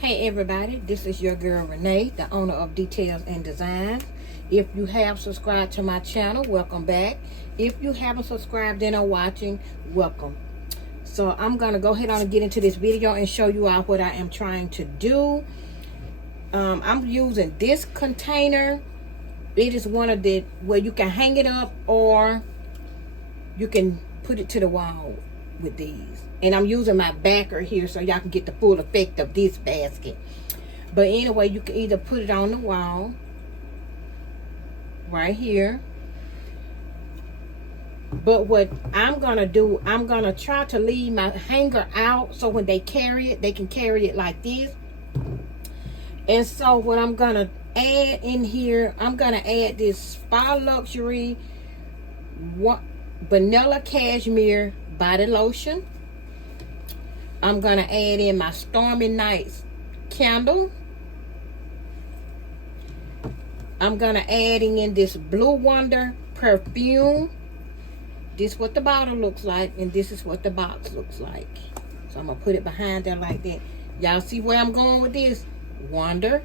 Hey everybody, this is your girl Renee, the owner of Details and Designs. If you have subscribed to my channel, welcome back. If you haven't subscribed and are watching, welcome. So I'm going to go ahead on and get into this video and show you all what I am trying to do. I'm using this container. It is one of the where you can hang it up or you can put it to the wall with these. And I'm using my backer here so y'all can get the full effect of this basket. But anyway, you can either put it on the wall right here. But what I'm gonna do, I'm gonna try to leave my hanger out so when they carry it, they can carry it like this. And so what I'm gonna add in here, I'm gonna add this Spa Luxury Vanilla Cashmere body lotion. I'm gonna add in my Stormy Nights candle. I'm gonna add in this Blue Wonder perfume. This is what the bottle looks like, and this is what the box looks like. So I'm gonna put it behind there like that. Y'all see where I'm going with this? Wonder.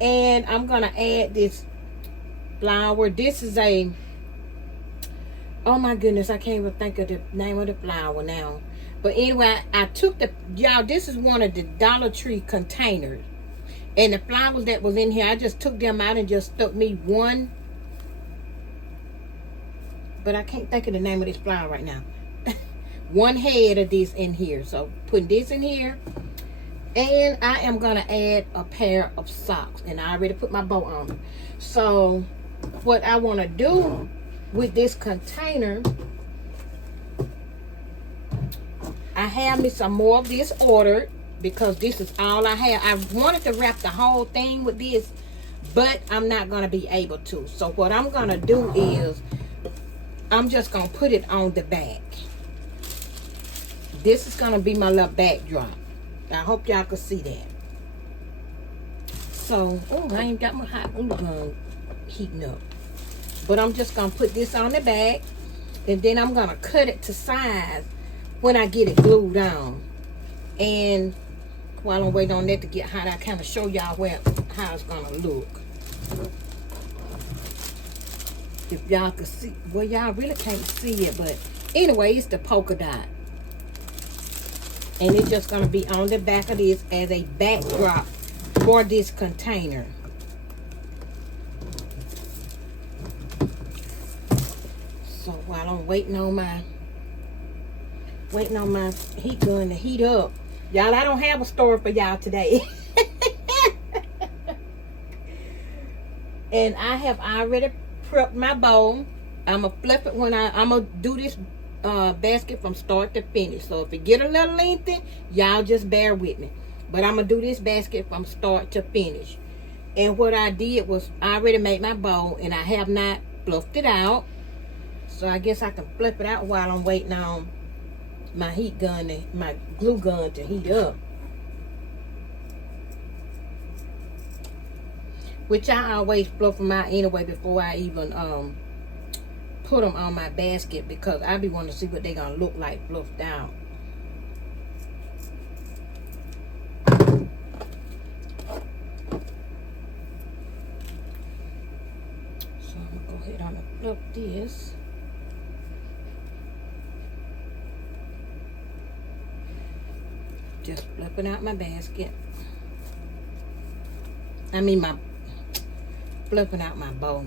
And I'm gonna add this flower. This is a, oh my goodness, I can't even think of the name of the flower now. But anyway, I took the, y'all, this is one of the Dollar Tree containers. And the flowers that was in here, I just took them out and just stuck me one. But I can't think of the name of this flower right now. One head of this in here. So putting this in here. And I am going to add a pair of socks. And I already put my bow on them. So what I want to do with this container, I have me some more of this ordered because this is all I have. I wanted to wrap the whole thing with this, but I'm not going to be able to. So what I'm going to do is I'm just going to put it on the back. This is going to be my little backdrop. I hope y'all can see that. So, oh, I ain't got my hot glue gun heating up. But I'm just going to put this on the back. And then I'm going to cut it to size when I get it glued on. And while I'm waiting on that to get hot, I kind of show y'all how it's going to look. If y'all can see. Well, y'all really can't see it. But anyway, it's the polka dot. And it's just going to be on the back of this as a backdrop for this container. So while I'm waiting on my heat gun to heat up, y'all, I don't have a story for y'all today. And I have already prepped my bowl. I'm gonna flip it when I'm gonna do this basket from start to finish. So if it get a little lengthy, y'all just bear with me. But I'm gonna do this basket from start to finish. And what I did was I already made my bowl and I have not fluffed it out. So I guess I can flip it out while I'm waiting on my heat gun, my glue gun to heat up. Which I always fluff them out anyway before I even put them on my basket, because I be wanting to see what they gonna look like fluffed out. So I'm gonna go ahead on and fluff this. Just flipping out my basket. I mean flipping out my bowl.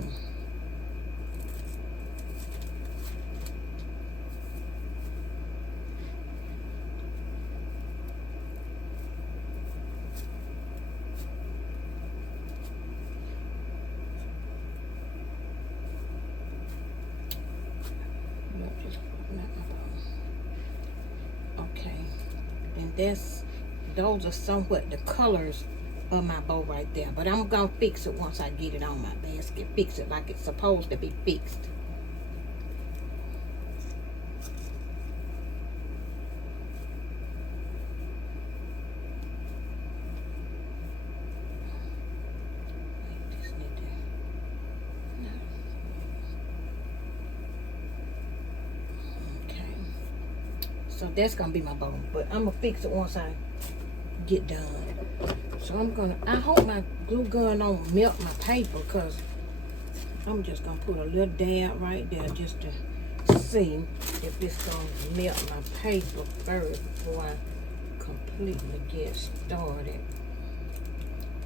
Okay, and those are somewhat the colors of my bow right there. But I'm gonna fix it once I get it on my basket. Fix it like it's supposed to be fixed. So that's gonna be my bow. But I'm gonna fix it once I get done. So I hope my glue gun don't melt my paper, because I'm just gonna put a little dab right there just to see if it's gonna melt my paper first before I completely get started.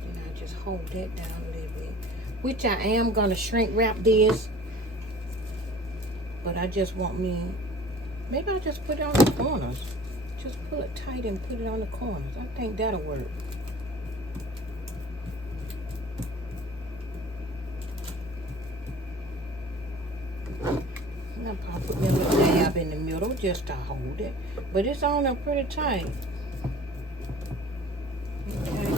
Then I just hold that down a little bit, which I am gonna shrink wrap this, but I just want maybe I'll just put it on the corners. Just pull it tight and put it on the corners. I think that'll work. I'll probably put me a little dab in the middle just to hold it. But it's on there pretty tight. Okay.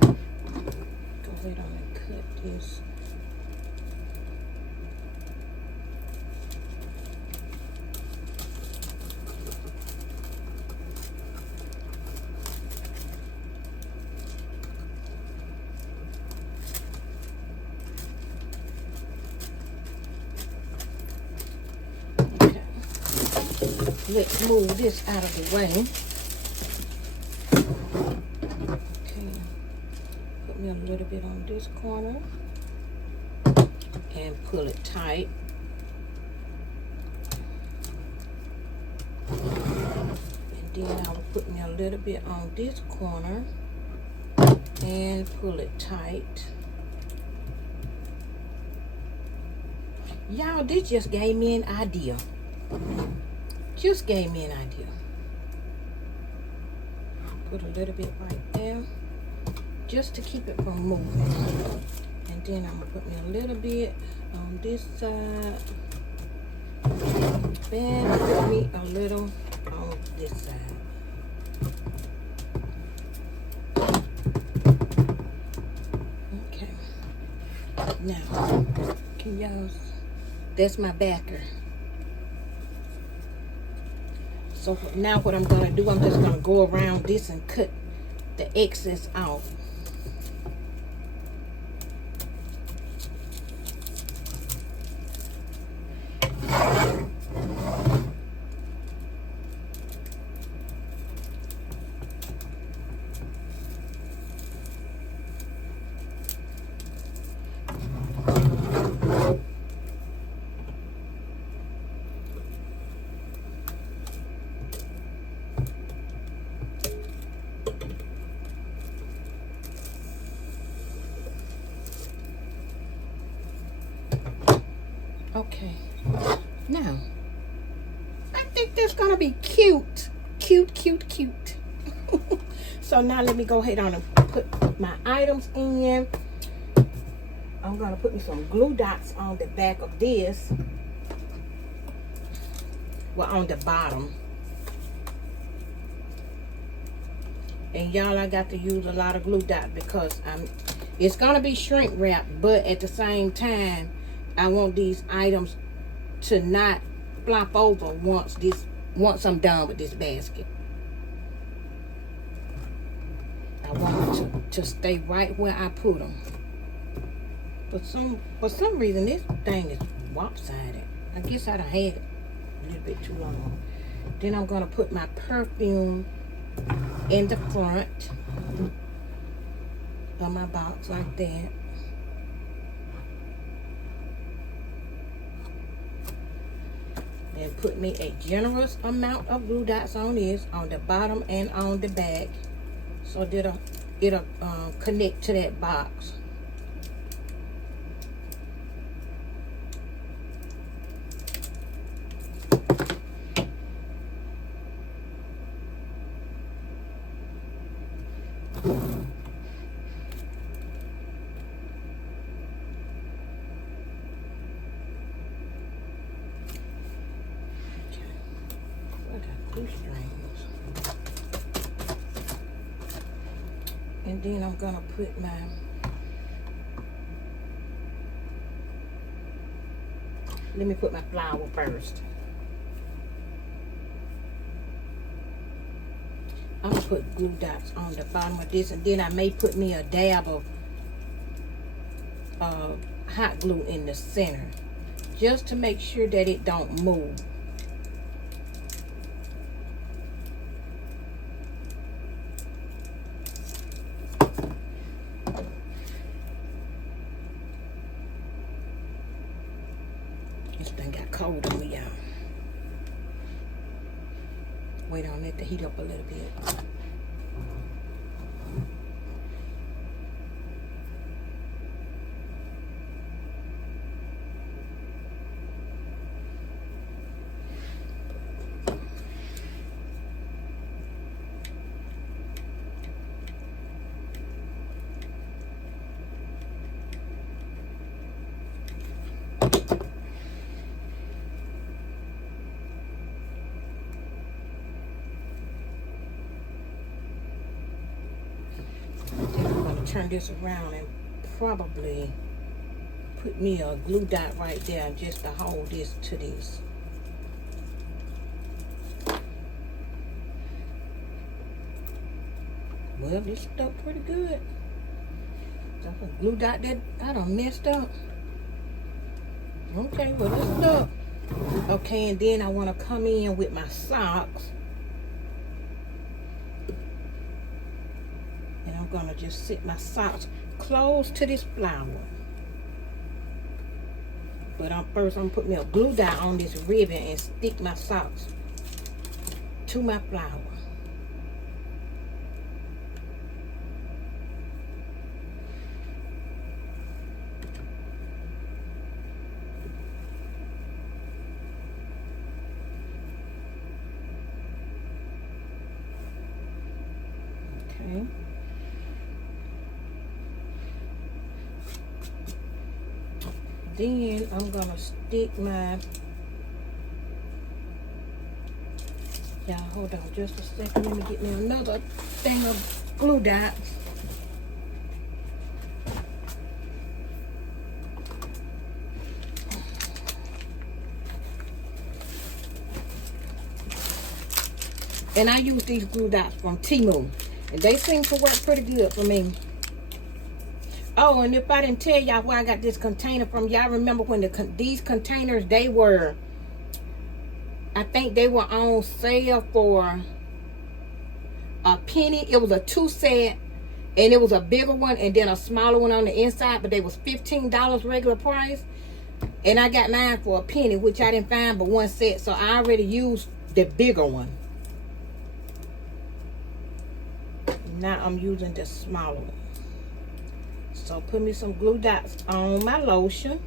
Go ahead on and cut this. Let's move this out of the way. Okay, put me a little bit on this corner and pull it tight. And then I'll put me a little bit on this corner and pull it tight. Y'all, this just gave me an idea. Just gave me an idea. Put a little bit right there, just to keep it from moving. And then I'm gonna put me a little bit on this side, and put me a little on this side. Okay. Now, can y'all? That's my backer. So now what I'm gonna do, I'm just gonna go around this and cut the excess out. Okay, now I think that's gonna be cute. So now let me go ahead on and put my items in. I'm gonna put me some glue dots on the back of this, well, on the bottom. And y'all, I got to use a lot of glue dots because it's gonna be shrink wrapped, but at the same time I want these items to not flop over once I'm done with this basket. I want them to stay right where I put them. But for some reason this thing is lopsided. I guess I done had it a little bit too long. Then I'm gonna put my perfume in the front of my box like that. And put me a generous amount of glue dots on this, on the bottom and on the back, so that it'll connect to that box. And then I'm gonna put my let me put my flour first. I'm gonna put glue dots on the bottom of this, and then I may put me a dab of hot glue in the center, just to make sure that it don't move. This thing got cold on me, y'all. Wait on it to heat up a little bit. Turn this around and probably put me a glue dot right there just to hold this to this. Well, this stuck pretty good. That's a glue dot that I done messed up. Okay, well that's stuck. Okay, and then I want to come in with my socks. I'm gonna just sit my socks close to this flower. But first I'm gonna put me a glue dot on this ribbon and stick my socks to my flower. Okay. Then I'm gonna stick my, y'all hold on just a second, let me get me another thing of glue dots. And I use these glue dots from Temu, and they seem to work pretty good for me. Oh, and if I didn't tell y'all where I got this container from, y'all remember when these containers, they were, I think they were on sale for a penny. It was a 2 set, and it was a bigger one and then a smaller one on the inside, but they was $15 regular price. And I got mine for a penny, which I didn't find but 1 set, so I already used the bigger one. Now I'm using the smaller one. So put me some glue dots on my lotion.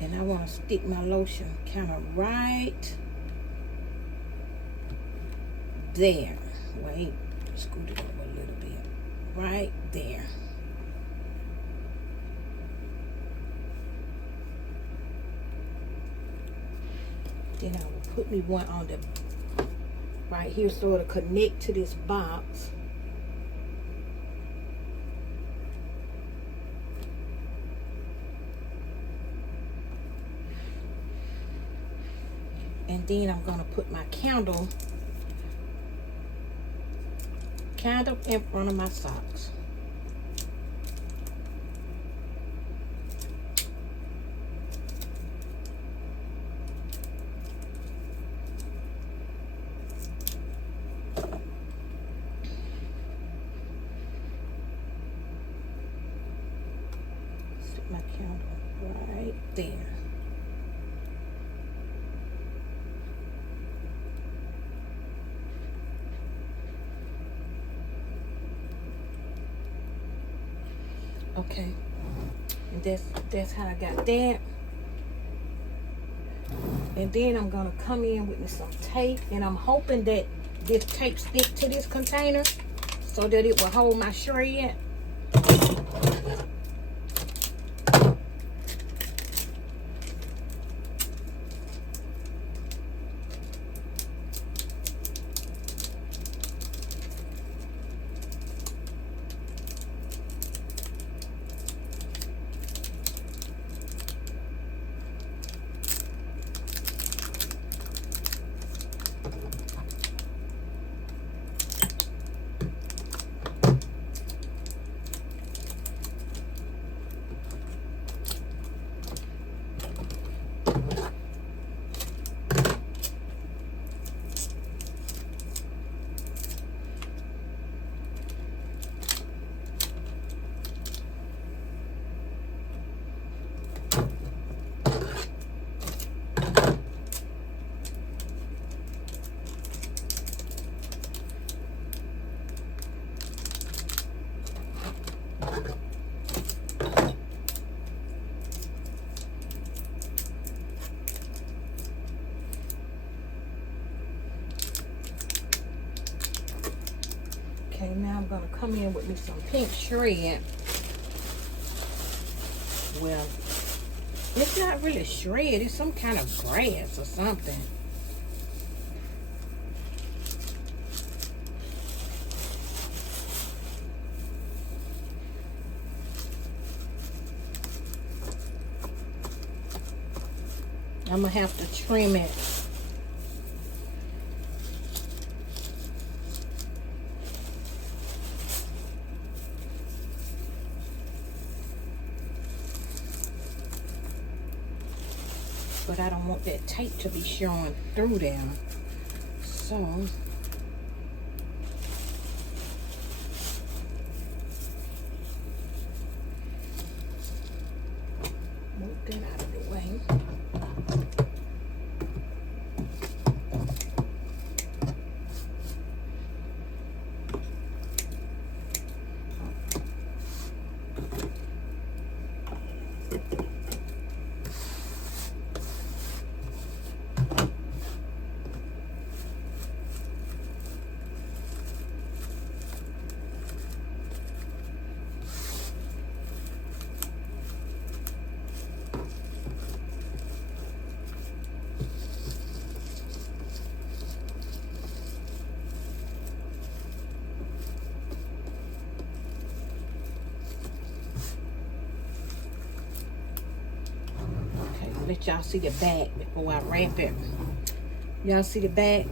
And I want to stick my lotion kind of right there. Wait, scoot it over a little bit. Right there. Then I will put me one on the right here so it'll connect to this box. And then I'm going to put my candle in front of my socks. Set my candle right there. Okay, and that's how I got that. And then I'm gonna come in with me some tape, and I'm hoping that this tape stick to this container so that it will hold my shred. come in with me some pink shred. Well, it's not really shred. It's some kind of grass or something. I'm going to have to trim it. But I don't want that tape to be showing through there. So, move that out of the way. Let y'all see the back before I wrap it. Y'all see the back?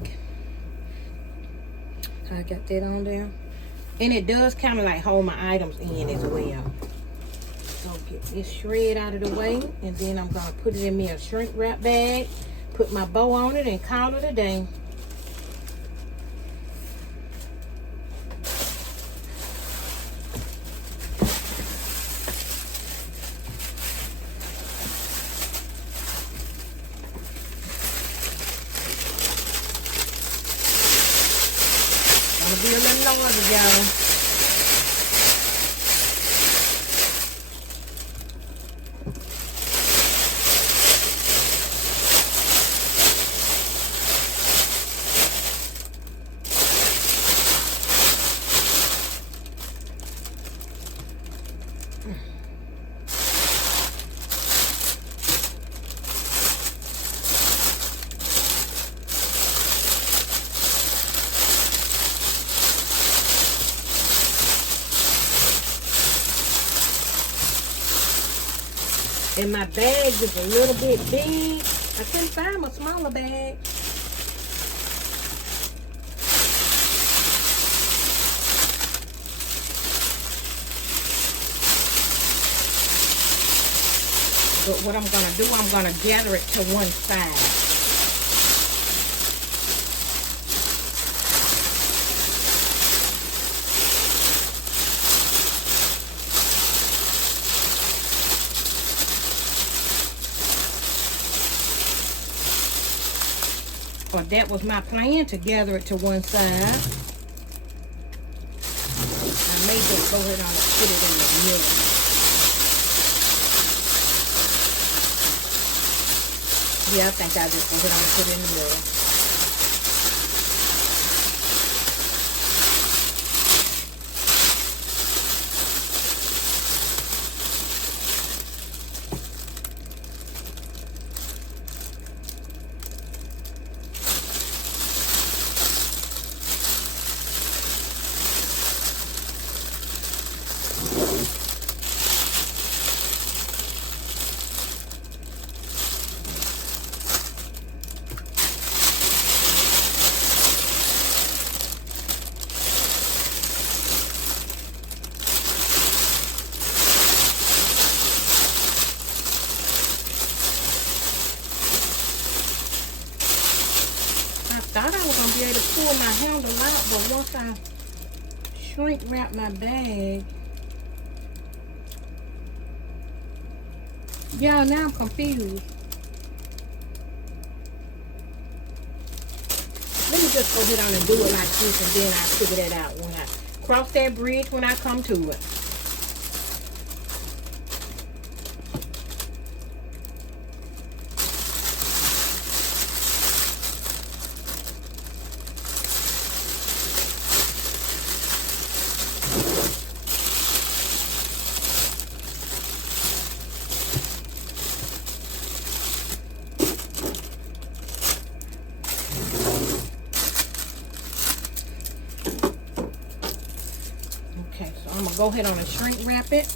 I got that on there. And it does kind of like hold my items in as well. So get this shred out of the way. And then I'm going to put it in me a shrink wrap bag. Put my bow on it and call it a day. Be a little noisy, y'all. And my bag is a little bit big. I couldn't find my smaller bag. But what I'm going to do, I'm going to gather it to one side. Or that was my plan, to gather it to one side. I may just go ahead and put it in the middle. Yeah, I think I'll just go ahead and put it in the middle. Thought I was gonna be able to pull my handle out, but once I shrink wrap my bag, yeah, now I'm confused. Let me just go ahead on and do it like this, and then I'll figure that out when I cross that bridge when I come to it. go ahead on and shrink wrap it.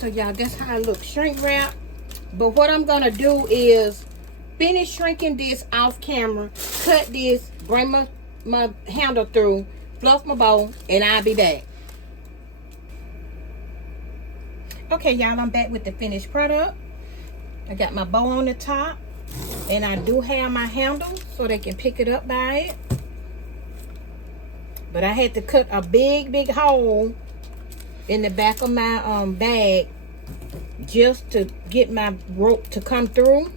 So y'all, that's how it looks, shrink wrap. But what I'm gonna do is finish shrinking this off camera, cut this, bring my handle through, fluff my bow, and I'll be back. Okay y'all, I'm back with the finished product. I got my bow on the top, and I do have my handle so they can pick it up by it. But I had to cut a big hole in the back of my bag just to get my rope to come through.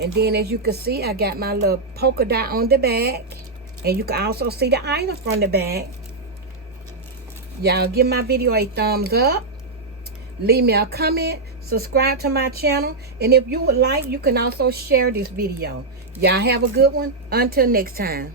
And then as you can see, I got my little polka dot on the back, and you can also see the item from the back. Y'all give my video a thumbs up, leave me a comment, subscribe to my channel, and if you would like, you can also share this video. Y'all have a good one. Until next time.